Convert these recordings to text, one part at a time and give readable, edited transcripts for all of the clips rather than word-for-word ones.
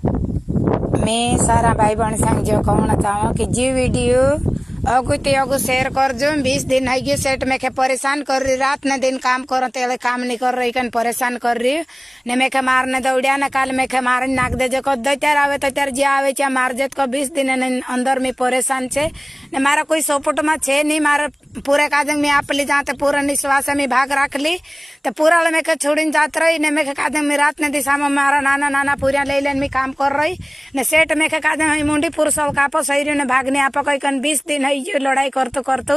मैं सारा भाई बहन संग जो कहना चाहूँ कि जी वीडियो अगु ते अगु शेयर कर जो 20 दिन है ये सेट में के परेशान कर रही रात न दिन काम करो तेले काम नहीं कर रही कन परेशान कर रही ने मैं के मारने दौड़िया न काल में के मारने नाक दे जो कद त्यार आवे तो त्यार जे आवे चा मार जेत को 20 दिन अंदर में परेशान छे ने मारा कोई सपोर्ट में छे नहीं मारा पूरे काजंग में आप ली जाते पूरा निश्वास में भाग रख ली तो पूरा में के छोड़ी जात रही ने मैं के काजंग में रात ने दिशा में मारा नाना नाना पूरा ले लेन में काम कर रही ने सेट में के काजंग मुंडी पुरुषों का आपो सही ने भागने आप कोई कन 20 दिन है लड़ाई करतु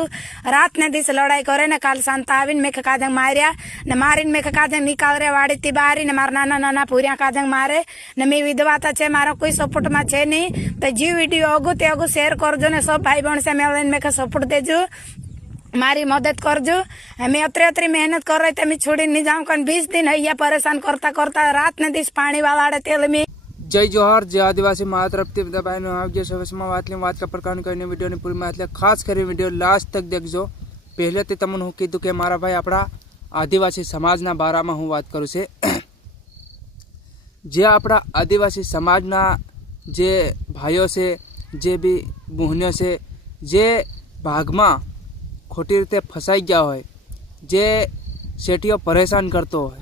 रात ने दिस लड़ाई करे ने काल शांत आविन में के काजंग मारिया ने मारिन में के काजंग निकाल रे वाड़ी ती बारी ने मार नाना नाना पूरा काजंग मारे ने मैं विधवा था छे मारा कोई सपोर्ट में छे नहीं तो जी वीडियो अगु ते अगु शेयर कर जो ने सब भाई बहन से मिलन में के सपोर्ट देजो मारी मदद कर जो मैं अतरी मेहनत कर रही थी मैं छोड़ी नहीं जाऊँ कन 20 दिन है या परेशान करता करता रात ने दिस पानी वाला तेल में जय जोहार जय आदिवासी माँ तरफથી બધા ભાઈનો આવજો સવેસમાં વાત का प्रकार कई वीडियो ने पूरी में खास कर वीडियो लास्ट तक देखो पहले तो तमने हूँ कीधु कि मारा भाई अपना आदिवासी समाजना बारा में हूँ बात करूँ से जे अपना आदिवासी समाजना जे भाईओ से जे भी बहनों से जे भाग में खोटी रीते फसाई गया हो जे सेठियों परेशान करते हो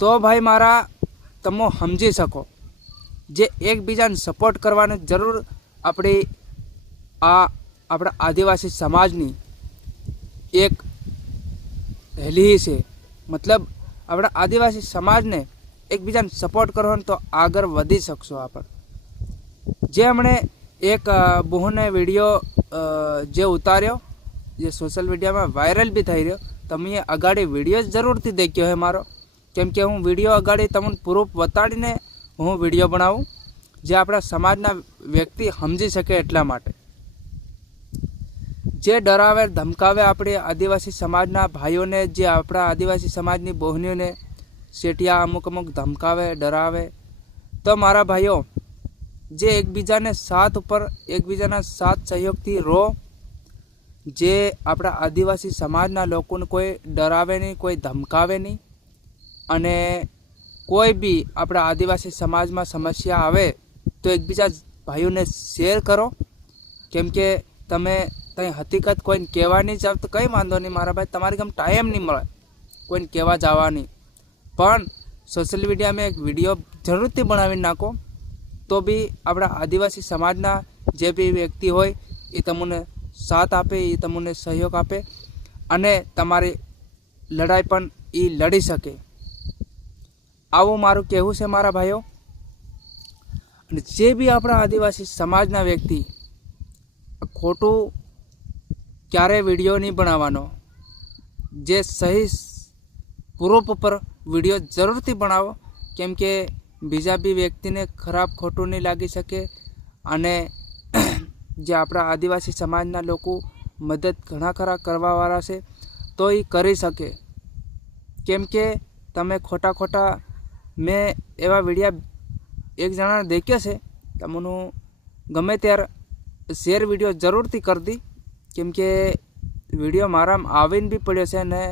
तो भाई मारा तमो समझी सको जे एक बीजा ने सपोर्ट करवाने जरूर अपनी अपना आदिवासी समाजनी एक पहली से मतलब अपना आदिवासी समाज ने एक बीजा ने सपोर्ट करो तो आगे वधी सकशो। आप जे हमने एक बहने वीडियो जे उतार्यो जे सोशल मीडिया में वायरल भी थई रह्यो तमे अगाड़ी वीडियो जरूर थी देख्यो है मारो केम के हूँ वीडियो अगाड़ी तमने प्रूफ बताड़ीने हूँ वीडियो बनाऊँ जे अपना समाजना व्यक्ति समझी सके एटला माटे जे डरावे धमकावे अपने आदिवासी समाजना भाईओ ने जे अपना आदिवासी समाजनी बहनों ने सेठिया अमुक अमुक धमकावे डरावे तो मारा भाईओ जे एक बीजा ने साथ ऊपर एक बीजा साथ सहयोग थी रो जे अपना आदिवासी समाजना लोकोने कोई डरावे नहीं कोई धमकावे नहीं अने कोई भी अपना आदिवासी समाज में समस्या आवे तो एक बीजा भाईओ ने शेर करो केम के तमे कई हकीकत कोई कहवा नहीं जाव तो कई वांधो नहीं मारा भाई तमारी गम टाइम नहीं मळे कोई कहवा जावा नहीं पण सोशल मीडिया में एक वीडियो जरूर थी बनावी नाखो तो भी अपना आदिवासी समाजना जे भी व्यक्ति होय ए तमने साथ आपे ए तमने सहयोग आपे अने तमारी लड़ाई पण ए लड़ी सके आवो मारू कहूँ से मारा भाईओ जे भी अपना आदिवासी समाजना व्यक्ति खोटू क्यारे वीडियो नहीं बनावानो जे सही प्रूफ पर वीडियो जरूर थी बनावो केम के बीजा भी व्यक्ति ने खराब खोटू नहीं लागी सके अने जे अपना आदिवासी समाजना लोको मदद घणा खरा करवा वाला से तो ये करी सके केम के तमे खोटा खोटा मैं एवा वीडियो एक जना देख्यो से तमनु गमे त्यार शेर वीडियो जरूर थी कर दी केम के वीडियो मारा आवीने भी पड्यो छे ने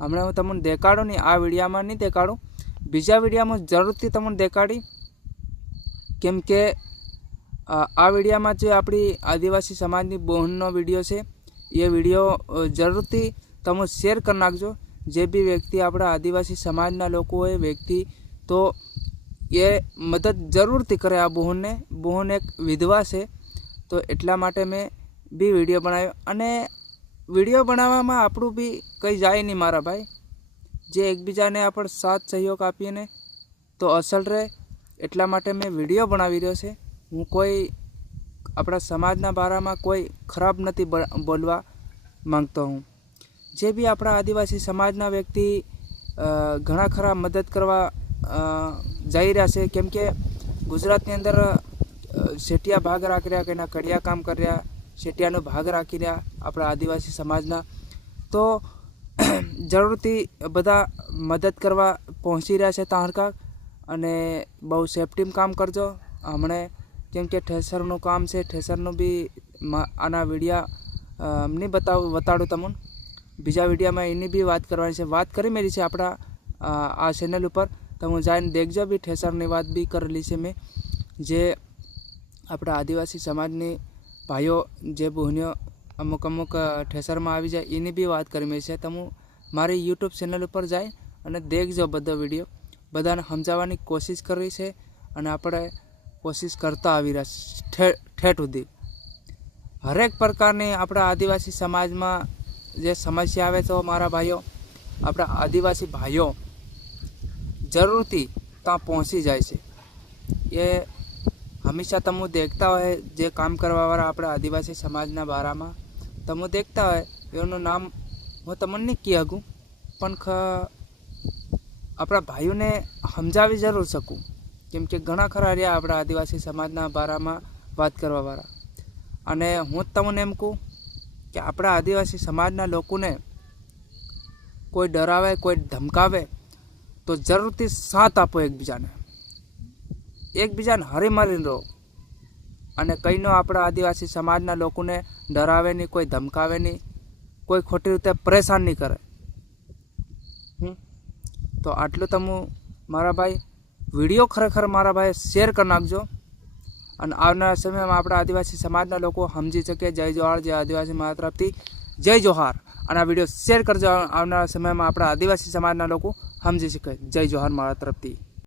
हमणे हूँ तमने देखाड़ू नहीं आ वीडियो में नहीं देखाड़ू बीजा वीडियो में जरूर थी तमने देखाड़ी केम के आ वीडियो में जो अपनी आदिवासी समाजनी बहननो वीडियो से ये वीडियो जरूर थी तमे शेर कर नाखजो जे भी व्यक्ति अपना आदिवासी समाजना लोको है व्यक्ति तो ये मदद जरूर थी करे। आ बहन एक विधवा से तो एटला माटे मैं भी वीडियो बनाव्यो अने वीडियो बनावामां आपणुं भी कई जाए नहीं मारा भाई जे एकबीजा ने आपण साथ सहयोग आपीए ने तो असल रहे एटला माटे मैं वीडियो बनावी रह्यो छे। हूँ कोई अपना समाजना बारा में कोई खराब नहीं बोलवा मांगतो हूँ जे भी अपना आदिवासी समाजना व्यक्ति घणा खरा मदद करवा जाई रह्या छे केम के गुजरात अंदर सेठिया भाग राखी रह्या के कड़िया काम कर रह्या सेठियानो भाग राखी रह्या अपना आदिवासी समाजना तो जरूर थी बधा मदद करवा पहोंची रह्या छे तारका अने बहु सेफ्टी में काम करजो हमणे केम के ठेसरनुं काम छे ठेसरनुं भी आना वीडियो नहीं बताड़ू तमने बीजा वीडियो में एनी भी बात करवानी छे बात करी मेरी छे अपना आ चेनल पर તમે જઈને દેખજો બી ઠેસરની વાત બી કરેલી છે મેં જે આપણા આદિવાસી સમાજની ભાઈઓ જે બહેનીઓ અમુક ઠેસરમાં આવી જાય એની બી વાત કરી મેં છે. તમે મારી યુટ્યુબ ચેનલ ઉપર જાય અને દેખજો બધો વિડીયો. બધાને સમજાવવાની કોશિશ કરી છે અને આપણે કોશિશ કરતા આવી રહ્યા ઠેઠ સુધી. હરેક પ્રકારની આપણા આદિવાસી સમાજમાં જે સમસ્યા આવે તો મારા ભાઈઓ આપણા આદિવાસી ભાઈઓ જરૂરથી ત્યાં પહોંચી જાય છે. એ હંમેશા તમે દેખતા હોય જે કામ કરવાવાળા આપણા આદિવાસી સમાજના બારામાં તમે દેખતા હોય એનું નામ હું તમને નહીં કહી શકું પણ આપણા ભાઈઓને સમજાવી જરૂર શકું કેમ કે ઘણા ખરા રહ્યા આપણા આદિવાસી સમાજના બારામાં વાત કરવાવાળા. અને હું તમને એમ કહું કે આપણા આદિવાસી સમાજના લોકોને કોઈ ડરાવે કોઈ ધમકાવે તો જરૂરથી સાથ આપો એકબીજાને હરીમરીને રહો. અને કંઈનો આપણા આદિવાસી સમાજના લોકોને ડરાવે નહીં, કોઈ ધમકાવે નહીં, કોઈ ખોટી રીતે પરેશાન નહીં કરે. તો આટલું તમે મારા ભાઈ વિડીયો ખરેખર મારા ભાઈ શેર કરી નાખજો અને આવનારા સમયમાં આપણા આદિવાસી સમાજના લોકો સમજી શકે. જય જોહાર, જય આદિવાસી મારા તરફથી જય જોહાર. અને આ વિડીયો શેર કરજો. આવનારા સમયમાં આપણા આદિવાસી સમાજના લોકો સમજી શકે. જય જોહાર મારા તરફથી.